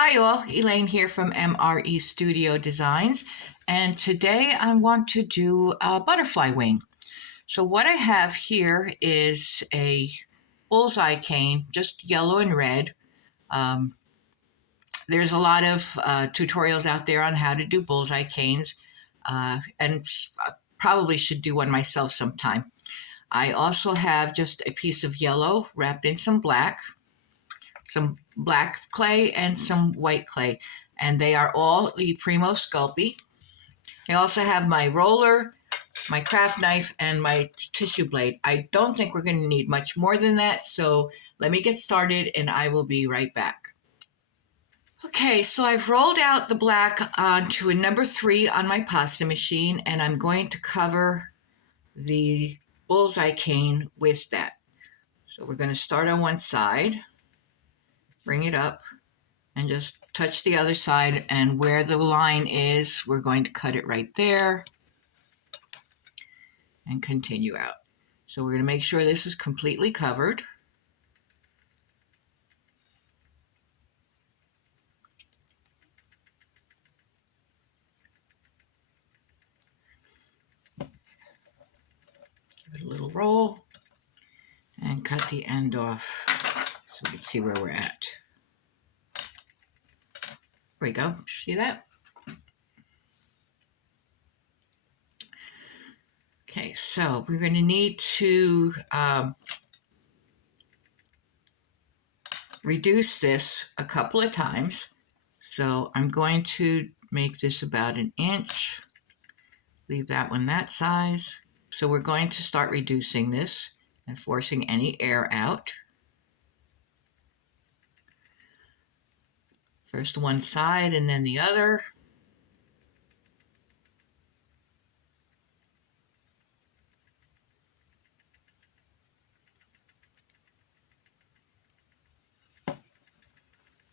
Hi all, Elaine here from MRE Studio Designs, and today I want to do a butterfly wing. So what I have here is a bullseye cane, just yellow and red. Um, there's a lot of tutorials out there on how to do bullseye canes, and probably should do one myself sometime. I also have just a piece of yellow wrapped in some black clay and some white clay, and they are all the Primo Sculpey. I also have my roller, my craft knife, and my tissue blade. I don't think we're going to need much more than that, so let me get started and I will be right back. Okay, so I've rolled out the black onto a number 3 on my pasta machine, and I'm going to cover the bullseye cane with that. So we're going to start on one side, bring it up, and just touch the other side, and where the line is, we're going to cut it right there and continue out. So we're going to make sure this is completely covered. Give it a little roll and cut the end off so we can see where we're at. There we go. See that? Okay, so we're going to need to reduce this a couple of times. So I'm going to make this about an inch. Leave that one that size. So we're going to start reducing this and forcing any air out. First one side and then the other.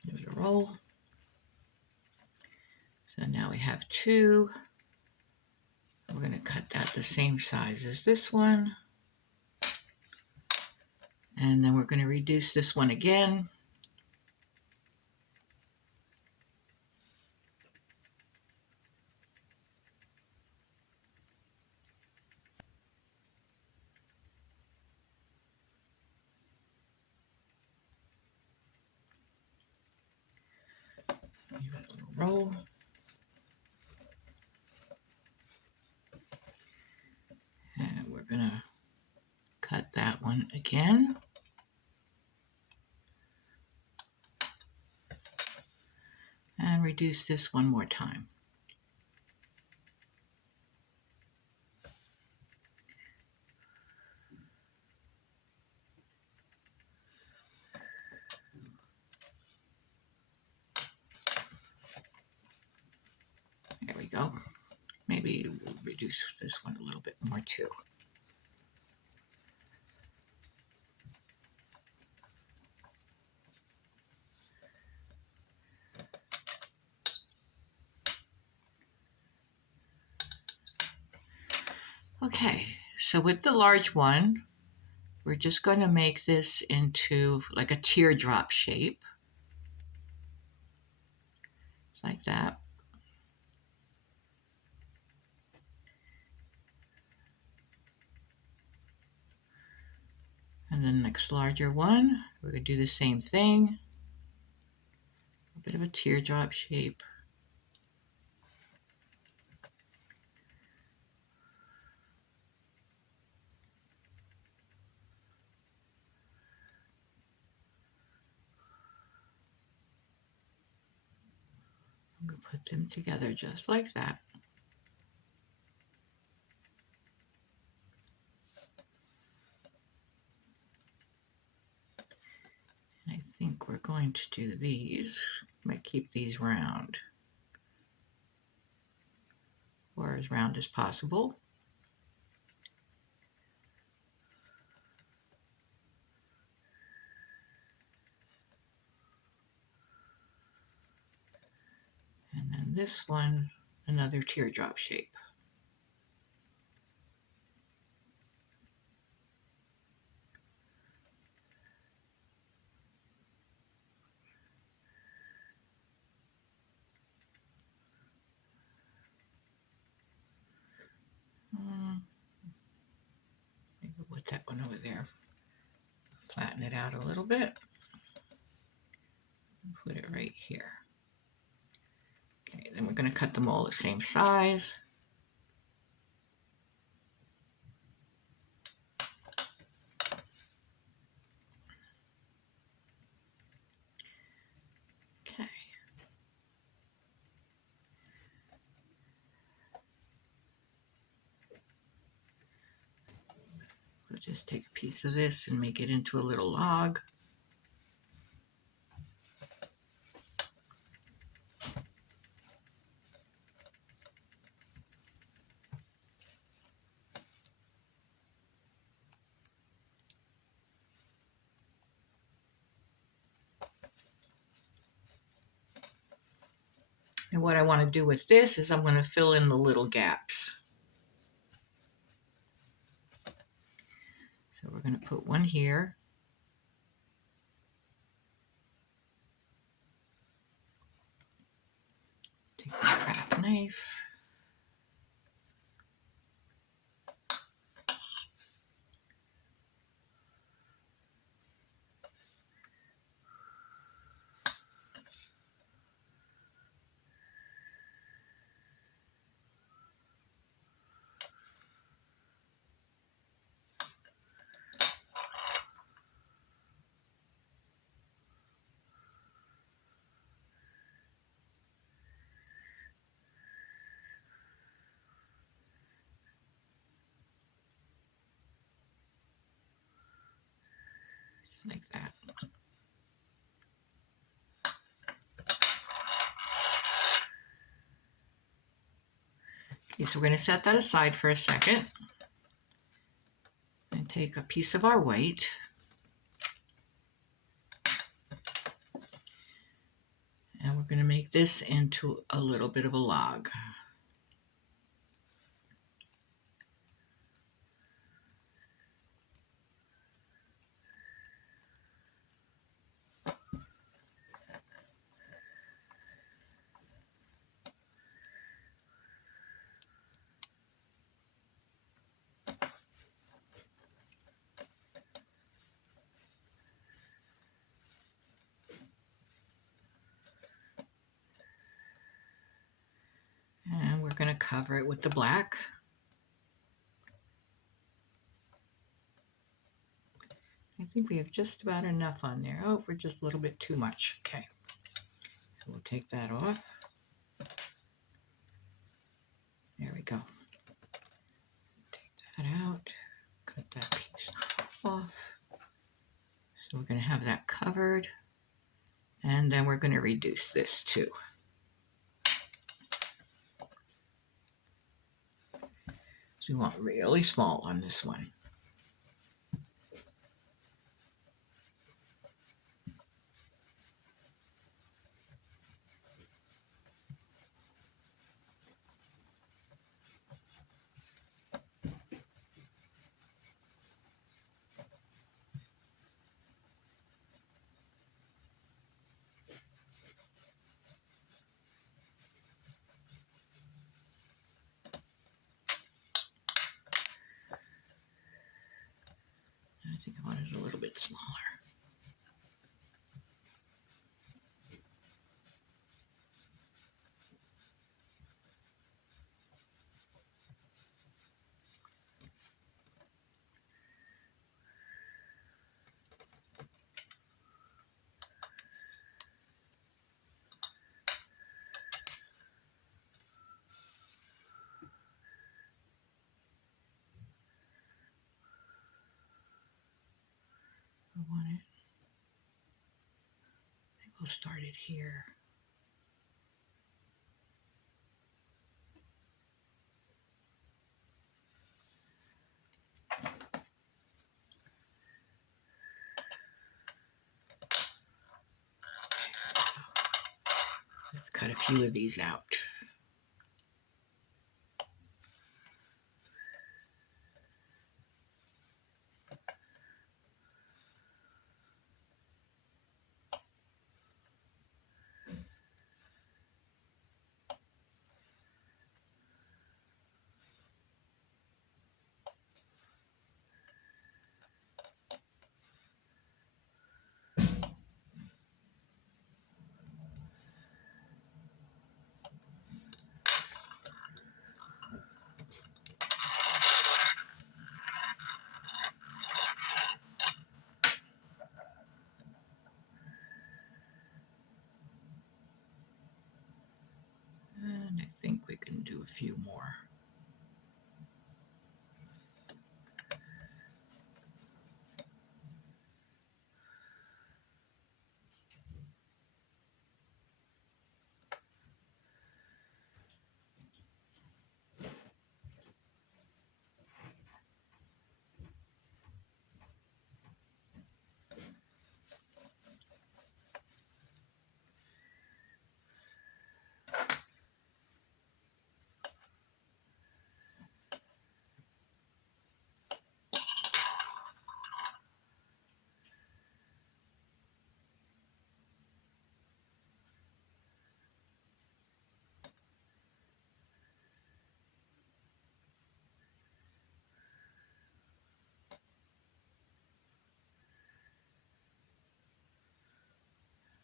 Give it a roll. So now we have 2. We're going to cut that the same size as this one. And then we're going to reduce this one again. Give it a little roll. And we're going to cut that one again. And reduce this one more time. There we go. Maybe we'll reduce this one a little bit more too. Okay, so with the large one, we're just going to make this into like a teardrop shape. Like that. And then the next larger one, we're going to do the same thing. A bit of a teardrop shape. I'm going to put them together just like that. And I think we're going to do these. Might keep these round, or as round as possible. And then this one, another teardrop shape. Maybe we'll put that one over there. Flatten it out a little bit. Put it right here. Okay, then we're going to cut them all the same size. Okay. We'll just take a piece of this and make it into a little log. And what I want to do with this is I'm going to fill in the little gaps. So we're going to put one here. Take the craft knife. Just like that. Okay, so we're going to set that aside for a second and take a piece of our white. And we're going to make this into a little bit of a log. And we're going to cover it with the black. I think we have just about enough on there. Oh, we're just a little bit too much. Okay, so we'll take that off. There we go. Take that out. Cut that piece off. So we're going to have that covered. And then we're going to reduce this too. So we want really small on this one. I think I want it a little bit smaller. I want it. I think we'll start it here. Let's cut a few of these out. think we can do a few more.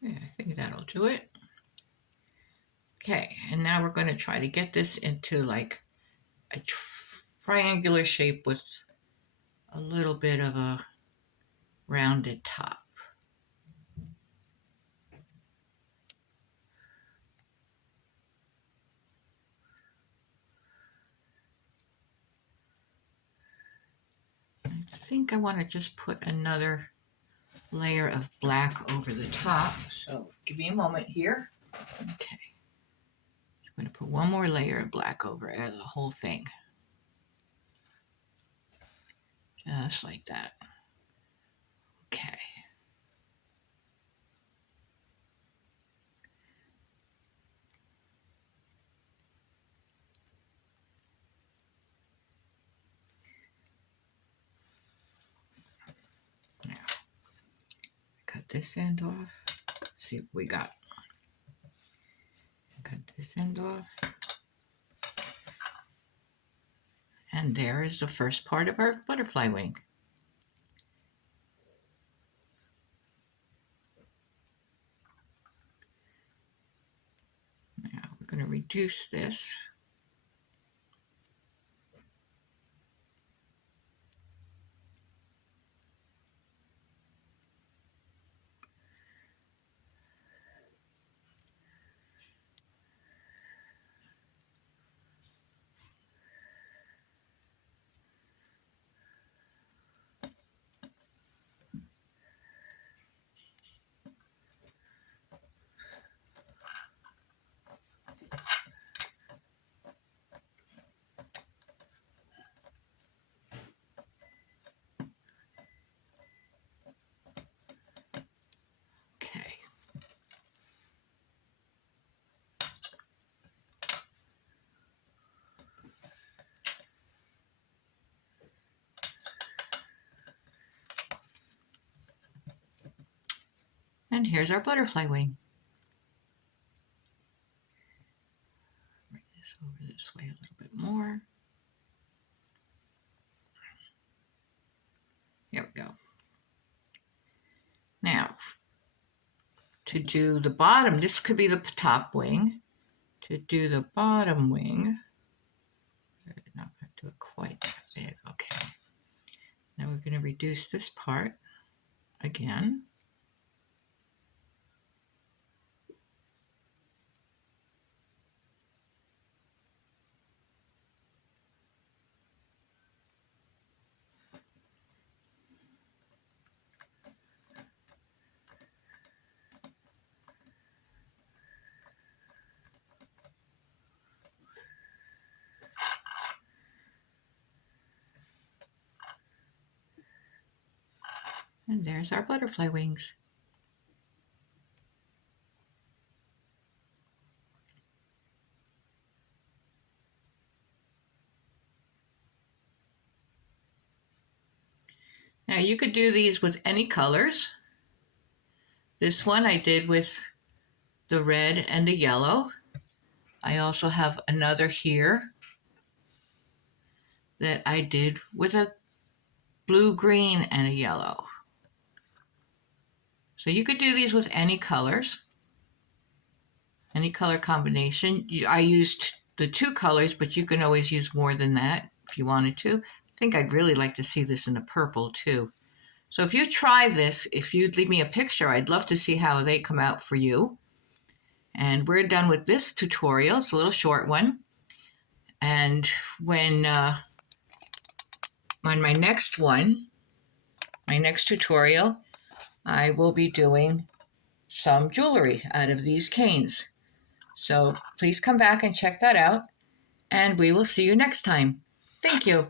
Yeah, I think that'll do it. Okay, and now we're going to try to get this into like a triangular shape with a little bit of a rounded top. I think I want to just put another layer of black over the top. So give me a moment here. Okay. So I'm going to put one more layer of black over the whole thing. Just like that. Okay. Now, cut this end off. See what we got. Cut this end off. And there is the first part of our butterfly wing. Now we're going to reduce this. Okay. And here's our butterfly wing. Bring this over this way a little bit more. Here we go. Now, to do the bottom, this could be the top wing. To do the bottom wing, we're not going to do it quite that big. Okay. Now we're going to reduce this part again. And there's our butterfly wings. Now you could do these with any colors. This one I did with the red and the yellow. I also have another here that I did with a blue, green, and a yellow. So you could do these with any colors, any color combination. I used the two colors, but you can always use more than that if you wanted to. I think I'd really like to see this in a purple too. So if you try this, if you'd leave me a picture, I'd love to see how they come out for you. And we're done with this tutorial. It's a little short one. And when on my next tutorial, I will be doing some jewelry out of these canes. So please come back and check that out, and we will see you next time. Thank you.